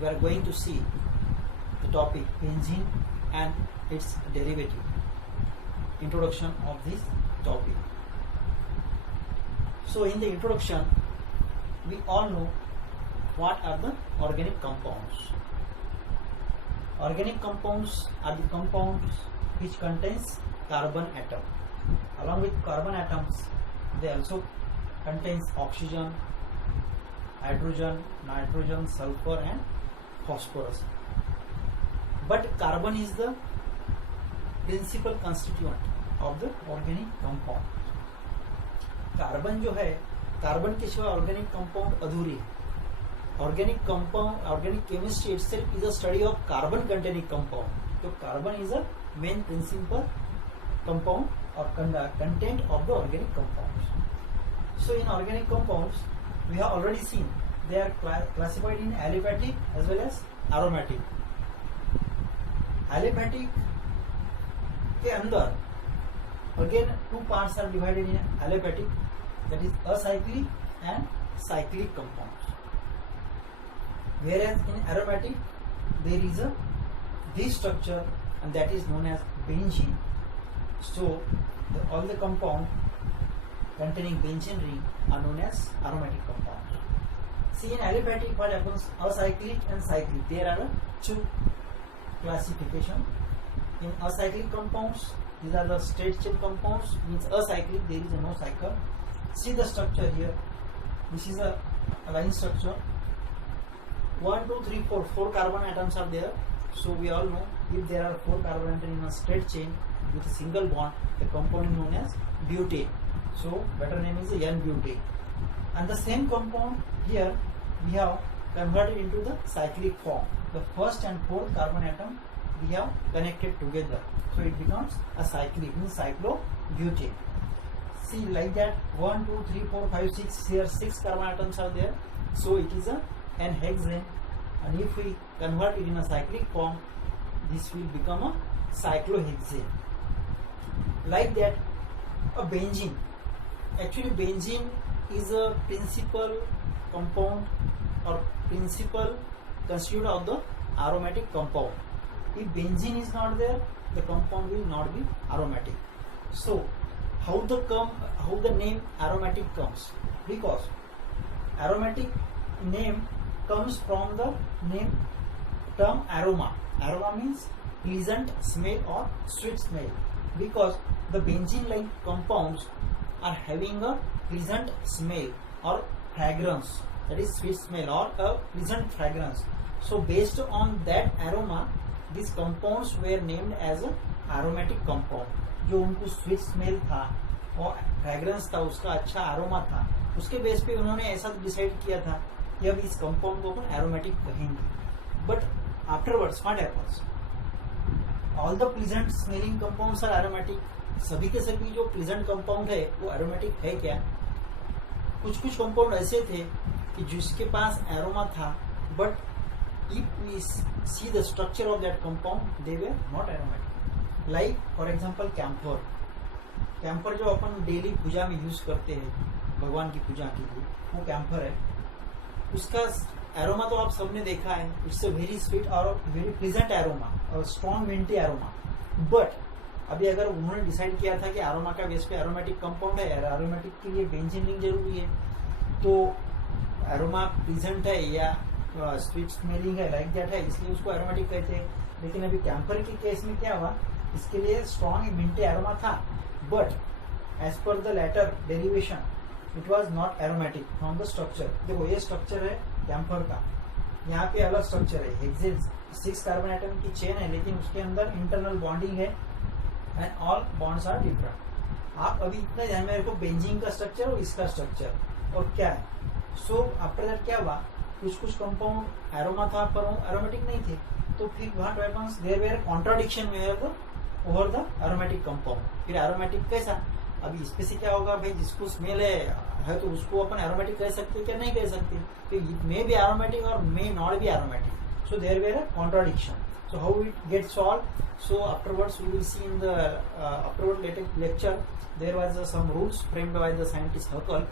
we are going to see the topic benzene and its derivative. Introduction of this topic. So in the introduction, we all know what are the organic compounds. Organic compounds are the compounds which contains carbon atom. Along with carbon atoms, they also contains oxygen, hydrogen, nitrogen, sulfur and phosphorus. But carbon is the principal constituent of the organic compound. Carbon जो है, carbon के सिवा organic compound अधूरी है. Organic compound, organic chemistry itself is a study of carbon containing compound. So carbon is a main principal compound or content of the organic compounds. So in organic compounds, we have already seen they are classified in aliphatic as well as aromatic. Aliphatic के अंदर again two parts are divided in aliphatic, that is acyclic and cyclic compounds. Whereas in aromatic there is a this structure and that is known as benzene. So all the compounds containing benzene ring are known as aromatic compounds. See in aliphatic what happens, acyclic and cyclic, there are two classification. In acyclic compounds, these are the straight chain compounds, means acyclic, there is no cycle. See the structure here, this is a line structure. 1, 2, 3, 4, 4 carbon atoms are there. So we all know if there are 4 carbon atoms in a straight chain with a single bond, the compound is known as butane. So better name is N-butane. And the same compound here we have converted into the cyclic form. The first and fourth carbon atom we have connected together, so it becomes a cyclic, means cyclobutane. See like that, 1, 2, 3, 4, 5, 6, here 6 carbon atoms are there, so it is a N-hexane, and if we convert it in a cyclic form, this will become a cyclohexane. Like that, a benzene. Actually benzene is a principal compound or principal constituent of the aromatic compound. If benzene is not there, the compound will not be aromatic. So how the name aromatic comes? Because aromatic name comes from the name term aroma. Aroma means pleasant smell or sweet smell, because the benzene like compounds are having a pleasant smell or fragrance, that is sweet smell or a pleasant fragrance. So based on that aroma, these compounds were named as a aromatic compound. जो उनको sweet smell था और fragrance था, उसका अच्छा aroma था, उसके base पे उन्होंने ऐसा डिसाइड किया था कि अब इस कंपाउंड को अपन एरोमेटिक कहेंगे. But afterwards what happens, all the pleasant smelling compounds are aromatic. सभी के सभी जो प्लीजेंट कंपाउंड है वो एरोमेटिक है क्या? कुछ कुछ कंपाउंड ऐसे थे कि जिसके पास एरोमा था, but if we see the structure of that compound, they were not aromatic. Like for example camphor. Camphor जो अपन डेली पूजा में यूज करते हैं भगवान की पूजा के लिए, वो कैम्फर है. उसका एरोमा तो आप सबने देखा है, इट्स अ वेरी स्वीट और वेरी प्लीजेंट एरोमा और स्ट्रॉन्ग मिंटी एरोमा. बट अभी अगर उन्होंने डिसाइड किया था कि एरोमा का बेस पे एरोमेटिक कंपाउंड है, एरोमेटिक के लिए बेंजीन रिंग जरूरी है, तो एरोमा प्लीजेंट है या स्वीट स्मेलिंग है, लाइक दैट है, इसलिए उसको एरोमेटिक कहते हैं. लेकिन अभी कैम्फर के केस में क्या हुआ, इसके लिए स्ट्रॉन्ग मिंटी एरोमा था, but as per the later derivation it was not aromatic from the structure. देखो ये स्ट्रक्चर है कैम्फर का, यहाँ पे अलग स्ट्रक्चर है, हेक्सेन 6 कार्बन एटम की चेन है, लेकिन उसके अंदर इंटरनल बॉन्डिंग है and all bonds are different. आप अभी इतना ध्यान में रखो, बेंजीन का स्ट्रक्चर और इसका स्ट्रक्चर और क्या है. सो आफ्टर दैट क्या हुआ, कुछ कंपाउंड एरोमा था पर एरोमेटिक नहीं थे, तो फिर what happens, there were contradiction over the aromatic compound. फिर एरोमेटिक कैसा, अभी इसमें से क्या होगा भाई, जिसको स्मेल है तो उसको अपन एरोमेटिक कह सकते क्या, नहीं कह सकते. तो इट मे बी एरोमेटिक और may not be aromatic. So there were contradiction. So how it gets solved? So afterwards we will see in the afterward later lecture, there was some rules framed by the scientist Huckel.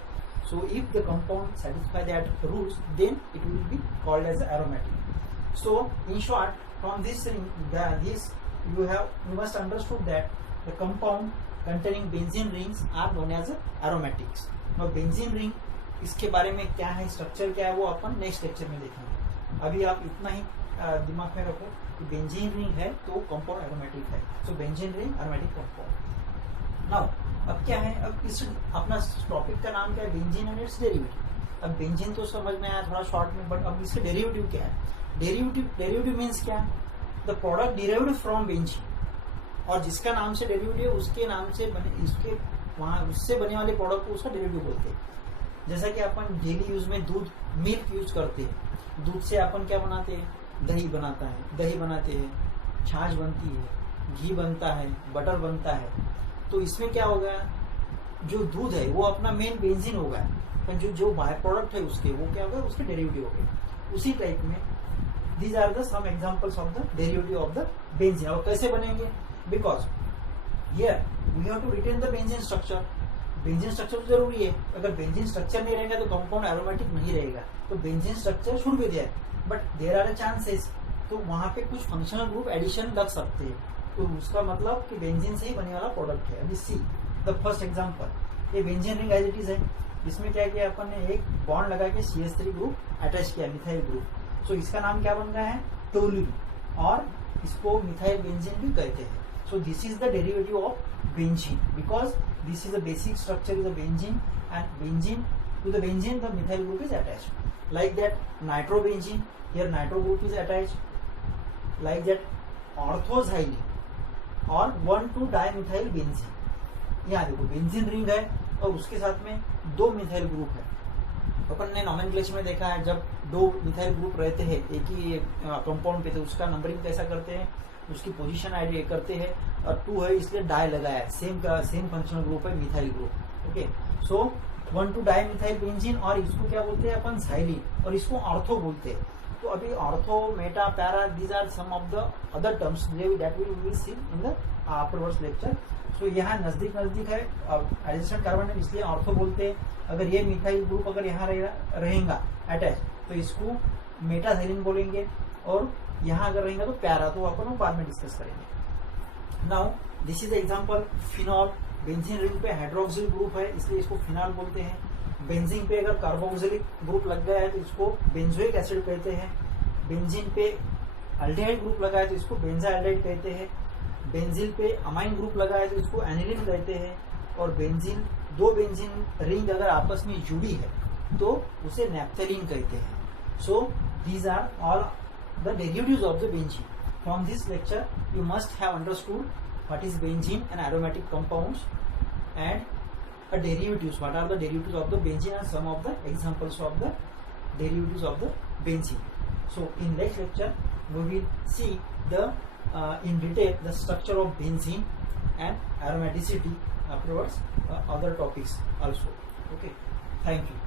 So if the compound satisfy that rules, then it will be called as aromatic. So in short, from this you must understood that the compound containing benzene rings are known as aromatics. Now benzene ring इसके बारे में क्या है, structure क्या है, वो अपन next lecture में देखेंगे. अभी आप इतना ही दिमाग में रखो कि बेंजीन रिंग है तो कंपाउंड एरोमेटिक है. सो benzene ring aromatic compound. Now अब क्या है, अब इस अपना टॉपिक का नाम क्या है, बेंजीन एंड इट्स डेरिवेटिव. अब बेंजीन तो समझ में आया थोड़ा शॉर्ट में, बट अब इसके डेरिवेटिव क्या है. डेरिवेटिव मीन्स क्या, the product derived from benzene, और जिसका नाम से डेरिवेटिव उसके नाम से बने, इसके वहां उससे बने वाले प्रोडक्ट को उसका डेरिवेटिव बोलते हैं. जैसा कि अपन डेली यूज में दूध मिल्क यूज करते हैं, दूध से अपन क्या बनाते हैं, दही बनाते हैं, छाछ बनती है, घी बनता है, बटर बनता है. तो इसमें क्या होगा, जो दूध है वो अपना मेन बेंजीन होगा, पर जो बाय प्रोडक्ट है उसके वो क्या होगा, उसके डेरिवेटिव हो गए. उसी टाइप में these are the some examples of the derivative of the benzene. और कैसे बनेंगे, because here we have to retain the benzene structure. Benzene structure तो जरूरी है, अगर बेंजीन स्ट्रक्चर नहीं रहेगा तो कंपाउंड एरोमेटिक नहीं रहेगा. तो benzene structure should be there, but there are chances, तो वहां पे कुछ फंक्शनल ग्रुप एडिशन लग सकते हैं. तो उसका मतलब कि बेंजीन से ही बने वाला प्रोडक्ट है. अभी सी द फर्स्ट एग्जांपल, ये benzene ring as it is है. इसमें क्या किया अपन ने, एक बॉन्ड लगा के CH3 ग्रुप अटैच किया, मिथाइल ग्रुप. सो इसका नाम क्या बन रहा है, टोलून, और इसको मिथाइल बेंजीन भी कहते हैं. So this is the derivative of benzene, because this is the basic structure is the benzene, and benzene to the benzene the methyl group is attached. Like that nitrobenzene, here nitro group is attached. Like that orthoxylene और 1,2-dimethyl benzene. यहाँ देखो benzene ring है और उसके साथ में 2 methyl group है. अपन ने नॉमेनक्लेचर में देखा है, जब 2 मिथाइल ग्रुप रहते हैं एक ही कंपाउंड पे, तो उसका नंबरिंग कैसा करते हैं, उसकी पोजीशन आइडिया करते हैं. और 2 है इसलिए डाई लगाया है, सेम फंक्शनल ग्रुप है, मिथाइल ग्रुप. ओके, सो 1,2-डाइमिथाइल बेंजीन, और इसको क्या बोलते हैं अपन, साइलिन, और इसको ऑर्थो बोलते हैं. तो अभी ortho, meta, para, these are some of the other terms that we will see in the afterwards lecture. So यहाँ नजदीक है एडजेसेंट कार्बन है, इसलिए ऑर्थो बोलते हैं. अगर ये मिथाइल ग्रुप अगर यहाँ रहेगा अटैच तो इसको मेटासाइलिन बोलेंगे, और यहाँ अगर रहेगा तो पैरा, तो अपन वो बाद में डिस्कस करेंगे. Now this is example, phenol. Benzene ring पे हाइड्रोक्सिल ग्रुप है इसलिए इसको फिनॉल बोलते हैं. बेंजीन पे अगर कार्बोक्सिलिक ग्रुप लग गया है तो इसको बेंजोइक एसिड कहते हैं. बेंजीन पे अल्डिहाइड ग्रुप लगा है तो इसको बेंजाल्डिहाइड कहते हैं. बेंजीन पे अमाइन ग्रुप लगा है तो इसको एनिलीन कहते हैं. और बेंजीन, 2 बेंजीन रिंग अगर आपस में जुड़ी है तो उसे नैप्थेलिन कहते हैं. So these are all the derivatives of the benzene. From this lecture you must have understood what is benzene and aromatic compounds, and derivatives, what are the derivatives of the benzene, and some of the examples of the derivatives of the benzene. So in next lecture we will see the in detail the structure of benzene and aromaticity, afterwards other topics also. Okay, thank you.